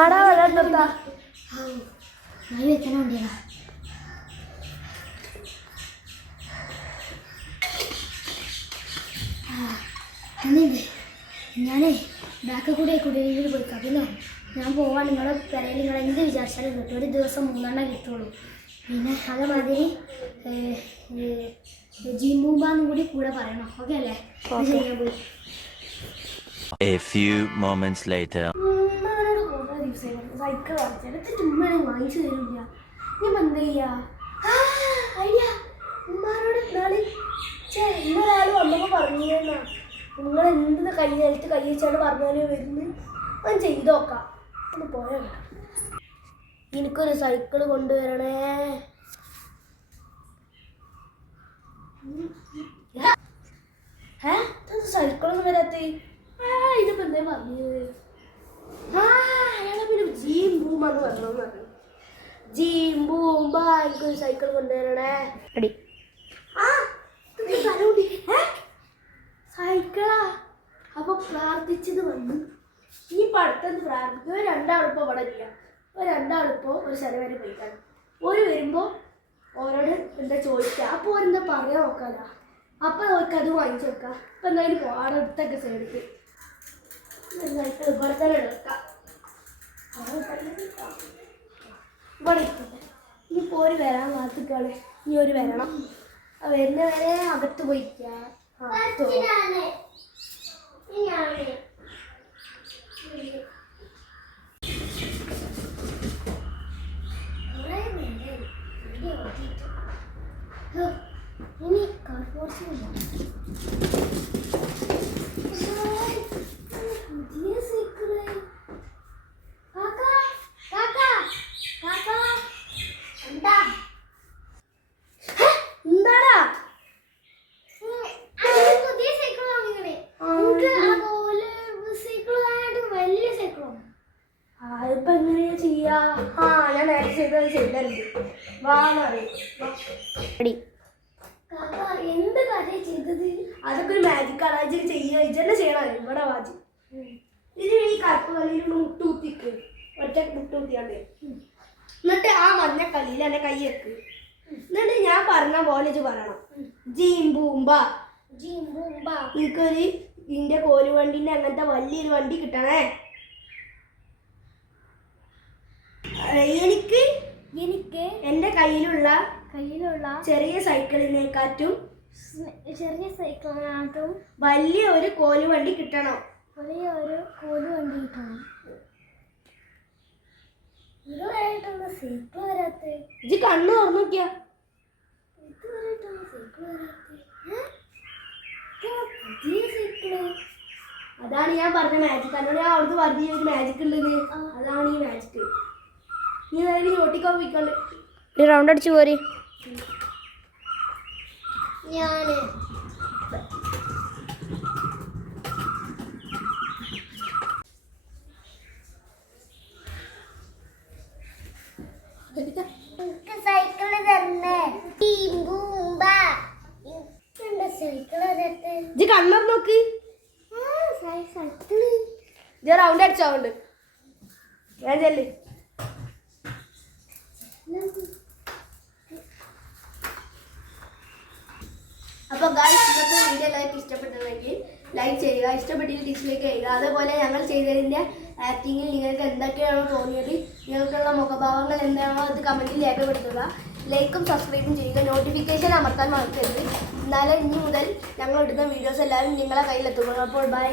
ആടാ വെള്ളം നിർത്താ ഞാനേ ബാക്കിൽ കൂടെ കുടിയിൽ പോയിക്കാം. പിന്നെ ഞാൻ പോവാൻ നിങ്ങളുടെ പെരയിൽ നിങ്ങൾ എന്ത് വിചാരിച്ചാലും കിട്ടും. ഒരു ദിവസം 3 കിട്ടുള്ളൂ. പിന്നെ അതേമാതിരി ജിമ്മൂമ്പാന്നും കൂടെ പറയണം. ഓക്കെ അല്ലേ? ഞാൻ പോയി. A few moments later. Cycle വാങ്ങിച്ചു ചുമ്മാ വാങ്ങിച്ചു തരില്ല. ഞാൻ എന്താ ചെയ്യാ? ഉമ്മാനോട് ഇന്നൊരാൾ വന്നപ്പോൾ പറഞ്ഞു തന്നാ നിങ്ങൾ എന്ത് കൈ വെച്ചാണ് പറഞ്ഞാലും വരുന്നത് ഞാൻ ചെയ്ത് നോക്കാം. ഒന്ന് പോയാ എനിക്കൊരു സൈക്കിൾ കൊണ്ടുവരണേ. സൈക്കിളൊന്നും വരാത്ത ഇതിപ്പോ എന്താ പറഞ്ഞത്? അയാളെ പിന്നെ ജീം ബൂമാന്ന് പറഞ്ഞു. ജീം ബൂമ്പ എനിക്കൊരു സൈക്കിൾ കൊണ്ടുവരണേ. അടി സൈക്കിളാ. അപ്പൊ പ്രാർത്ഥിച്ചത് വന്നു. ഈ പഠിത്തം പ്രാർത്ഥിക്കുക. 2 ആളിപ്പോ ഇവിടെ ഇല്ല. 2 ആളിപ്പോ ഒരു സ്ഥലം വരെ പോയിക്കാണ്. ഒരു വരുമ്പോ ഓരോട് എന്താ ചോദിക്കുക. അപ്പൊ ഓരെന്താ പറയാൻ നോക്കാലോ. അപ്പൊ ഓർക്ക് അത് വാങ്ങിച്ചു വെക്കാം. അപ്പൊ എന്തായാലും പോവാടെ അടുത്തൊക്കെ സൈഡിക്ക് സൈക്കിൾ ഇവിടെ തന്നെ വെക്കാം. ഇവിടെ ഇരിക്കട്ടെ. ഇനിയിപ്പോ ഒരു വരാൻ കാത്തിക്കാണ്. ഇനി ഒരു വരണം. വരുന്ന വരെ അകത്ത് പോയിക്കാം. ഇനി കാർപോർച്ച് പുതിയ സൈക്കിള്. എന്താടാ പുതിയ സൈക്കിൾ വാങ്ങിക്കണേ? വലിയ സൈക്കിളോ? അതിപ്പോ എങ്ങനെയാ ചെയ്യാ? ഞാൻ നേരത്തെ ചെയ്തരുത്. വാന്നറിയ എന്ത് കാര്യം ചെയ്തത്? അതൊക്കെ ഒരു മാജിക്കാണ്. അത് ഇജന്നെ ചെയ്യണം. ഇവിടെ വാജി ഇത് ഈ കറുപ്പ് കളിയിൽ മുട്ടുകുത്തിക്ക്. ഒറ്റ മുട്ടുകുത്തിയാണ്ട് എന്നിട്ട് ആ മഞ്ഞ കളിയിൽ എന്നെ കൈ വെക്ക്. എന്നിട്ട് ഞാൻ പറഞ്ഞ പോലെ ഇത് പറയണം. ജീം ബൂമ്പ. എനിക്കൊരു ഇതിന്റെ കോലുവണ്ടിന്റെ അങ്ങനത്തെ വലിയൊരു വണ്ടി കിട്ടണേ. എനിക്ക് എന്റെ കയ്യിലുള്ള ചെറിയ സൈക്കിളിനെക്കാട്ടും വലിയ ഒരു കോലുവണ്ടി കിട്ടണം. ഇജ്ജ് കണ്ണു തുറന്നു നോക്കിയാ അതാണ് ഞാൻ പറഞ്ഞ മാജിക്. എന്നോട് ഞാൻ അവിടുന്ന് പറഞ്ഞ ഒരു മാജിക് ഉള്ളത്. അതാണ് ഈ മാജിക്. നീ അതായത് ഓട്ടിക്കാൻ പോയിക്കണ്ട് റൗണ്ട് അടിച്ചു പോരി. ഞാന് സൈക്കിള് തന്നെ. ഇജ്ജ് കണ്ണർ നോക്ക്. ഇജ്ജ് റൗണ്ട് അടിച്ചോണ്ട് ഞാൻ ചെല്ല്. അപ്പോൾ ഗായ്സ് ഇന്നത്തെ വീഡിയോ എല്ലാവർക്കും ഇഷ്ടപ്പെട്ടെങ്കിൽ ലൈക്ക് ചെയ്യുക. ഇഷ്ടപ്പെട്ടിട്ട് ഡിസ്ലൈക്ക് ചെയ്യുക. അതേപോലെ ഞങ്ങൾ ചെയ്തതിൻ്റെ ആക്ടിങ്ങിൽ നിങ്ങൾക്ക് എന്തൊക്കെയാണോ തോന്നിയത്, നിങ്ങൾക്കുള്ള മുഖഭാവങ്ങൾ എന്താണോ അത് കമൻറ്റിൽ രേഖപ്പെടുത്തുക. ലൈക്കും സബ്സ്ക്രൈബും ചെയ്യുക. നോട്ടിഫിക്കേഷൻ അമർത്താൻ മറക്കരുത്. എന്നാലും ഇനി മുതൽ ഞങ്ങൾ എടുക്കുന്ന വീഡിയോസ് എല്ലാവരും നിങ്ങളെ കയ്യിലെത്തുക. അപ്പോൾ ബൈ.